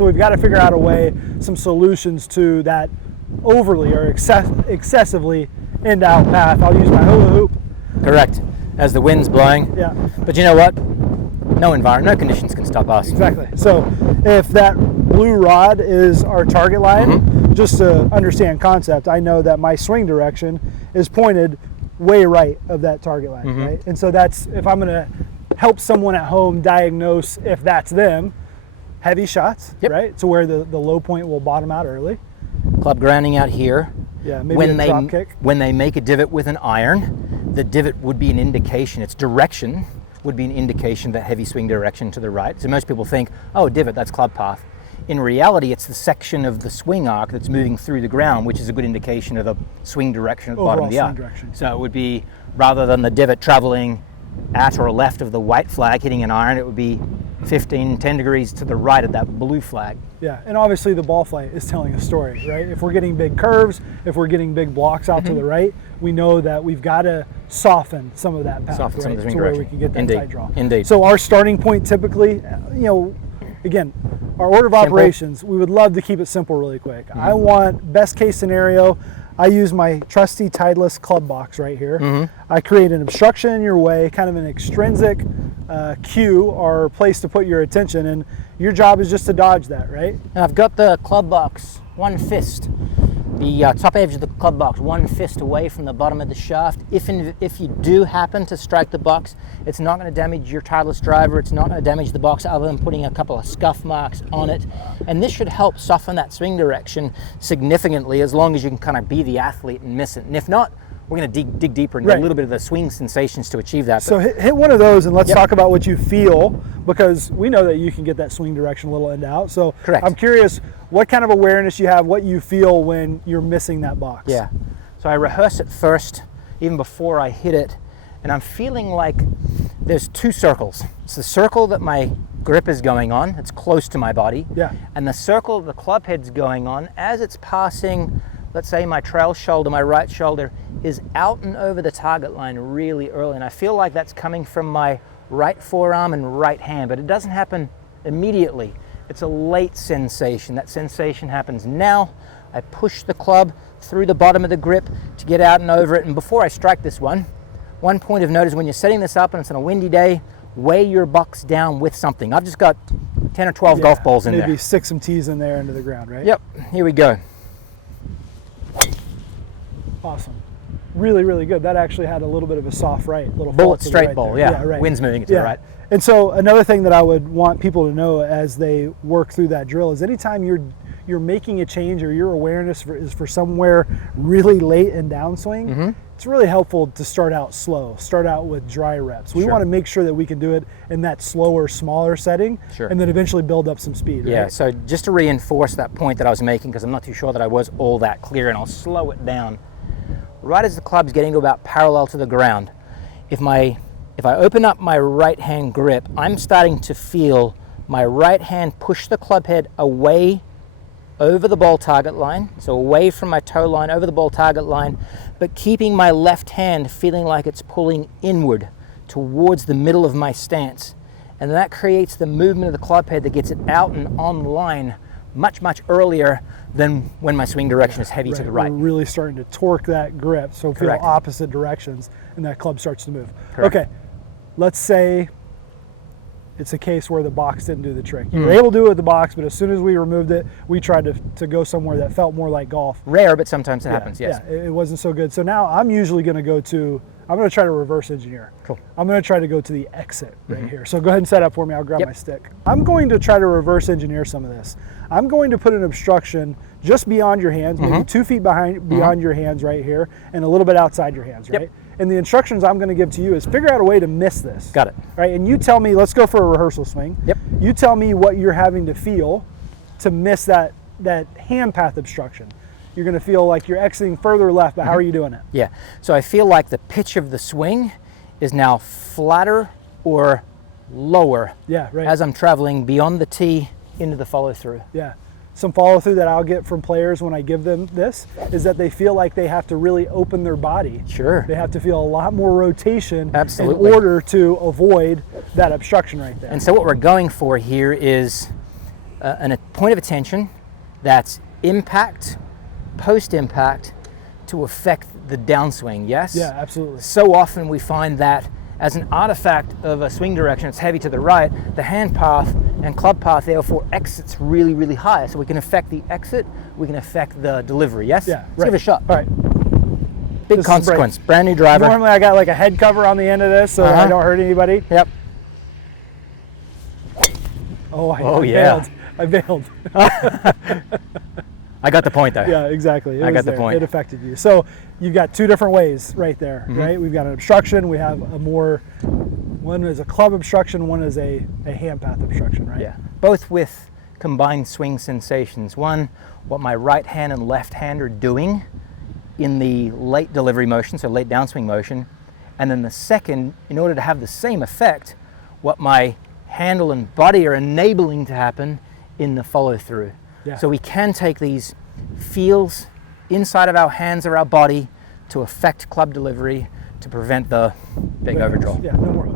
So we've got to figure out a way, some solutions to that overly or excessively in-out path. I'll use my hula hoop. Correct. As the wind's blowing. Yeah. But you know what? No environment, no conditions can stop us. Exactly. So if that blue rod is our target line, just to understand concept, I know that my swing direction is pointed way right of that target line, right? And so that's, if I'm gonna help someone at home diagnose if that's them, heavy shots, right? To where the low point will bottom out early. Club grounding out here. Yeah, maybe a drop kick. When they make a divot with an iron, the divot would be an indication, its direction would be an indication that heavy swing direction to the right. So most people think, oh, divot, that's club path. In reality, it's the section of the swing arc that's moving through the ground, which is a good indication of the swing direction at the bottom of the arc. So it would be, rather than the divot traveling at or left of the white flag hitting an iron, it would be 10 degrees to the right of that blue flag. Yeah, and obviously the ball flight is telling a story, right? If we're getting big curves, if we're getting big blocks out to the right, we know that we've got to soften some of that path, Soften some of the swing to direction. where we can get that tight draw. Indeed. So our starting point typically, you know, again, our order of operations, we would love to keep it simple really quick. I want best case scenario, I use my trusty Titleist club box right here. I create an obstruction in your way, kind of an extrinsic cue or place to put your attention, and your job is just to dodge that, right? And I've got the club box one fist, the top edge of the club box one fist away from the bottom of the shaft. If you do happen to strike the box, it's not going to damage your Titleist driver, it's not going to damage the box other than putting a couple of scuff marks on it. And this should help soften that swing direction significantly, as long as you can kind of be the athlete and miss it. And if not, we're going to dig deeper and get a little bit of the swing sensations to achieve that. So hit one of those and let's talk about what you feel, because we know that you can get that swing direction a little end out. So I'm curious what kind of awareness you have, what you feel when you're missing that box. Yeah. So I rehearse it first, even before I hit it, and I'm feeling like there's two circles. It's the circle that my grip is going on, it's close to my body, and the circle the club head's going on as it's passing, let's say my trail shoulder, my right shoulder, is out and over the target line really early. And I feel like that's coming from my right forearm and right hand, but it doesn't happen immediately. It's a late sensation. That sensation happens now. I push the club through the bottom of the grip to get out and over it. And before I strike this one point of note is when you're setting this up and it's on a windy day, weigh your box down with something. I've just got 10 or 12 golf balls in there. Maybe stick some tees in there into the ground, right? Yep, here we go. Awesome. Really, really good. That actually had a little bit of a soft right. Little bullet straight right ball, yeah. Right. Wind's moving it to the right. And so another thing that I would want people to know as they work through that drill is anytime you're making a change or your awareness is for somewhere really late in downswing, it's really helpful to start out slow, start out with dry reps. We want to make sure that we can do it in that slower, smaller setting, and then eventually build up some speed. Yeah, right? so just to reinforce that point that I was making, because I'm not too sure that I was all that clear, and I'll slow it down. Right as the club's getting to about parallel to the ground, if I open up my right hand grip, I'm starting to feel my right hand push the club head away over the ball target line, so away from my toe line, over the ball target line, but keeping my left hand feeling like it's pulling inward towards the middle of my stance. And that creates the movement of the club head that gets it out and online much, much earlier than when my swing direction is heavy to the right. We're really starting to torque that grip, so feel opposite directions, and that club starts to move. Okay, let's say it's a case where the box didn't do the trick. You were able to do it with the box, but as soon as we removed it, we tried to go somewhere that felt more like golf. Rare, but sometimes it happens, yes. Yeah, it wasn't so good. So now I'm usually going to I'm going to try to reverse engineer. Cool. I'm going to try to go to the exit right here. So go ahead and set up for me. I'll grab my stick. I'm going to try to reverse engineer some of this. I'm going to put an obstruction just beyond your hands, maybe 2 feet beyond your hands right here, and a little bit outside your hands, right? And the instructions I'm going to give to you is figure out a way to miss this. Got it. Right, and you tell me, let's go for a rehearsal swing. You tell me what you're having to feel to miss that hand path obstruction. You're going to feel like you're exiting further left, but how are you doing it? Yeah, so I feel like the pitch of the swing is now flatter or lower as I'm traveling beyond the tee into the follow through. Yeah. Some follow through that I'll get from players when I give them this is that they feel like they have to really open their body. Sure. They have to feel a lot more rotation in order to avoid that obstruction right there. And so what we're going for here is a point of attention that's impact, post-impact, to affect the downswing, yes? Yeah, absolutely. So often we find that as an artifact of a swing direction, it's heavy to the right, the hand path and club path therefore exits really, really high. So we can affect the exit, we can affect the delivery, yes? Yeah, Let's give it a shot. All right. Big This is consequence, brand new driver. Normally I got like a head cover on the end of this so that I don't hurt anybody. Yep. Oh, Oh, yeah. I bailed. I got the point though. Yeah, exactly. I got the point. It affected you. So you've got two different ways right there, right? We've got an obstruction. We have one is a club obstruction, one is a hand path obstruction, right? Yeah. Both with combined swing sensations. One, what my right hand and left hand are doing in the late delivery motion, so late downswing motion. And then the second, in order to have the same effect, what my handle and body are enabling to happen in the follow through. Yeah. So we can take these feels inside of our hands or our body to affect club delivery to prevent the big overdraw. Yeah, no more.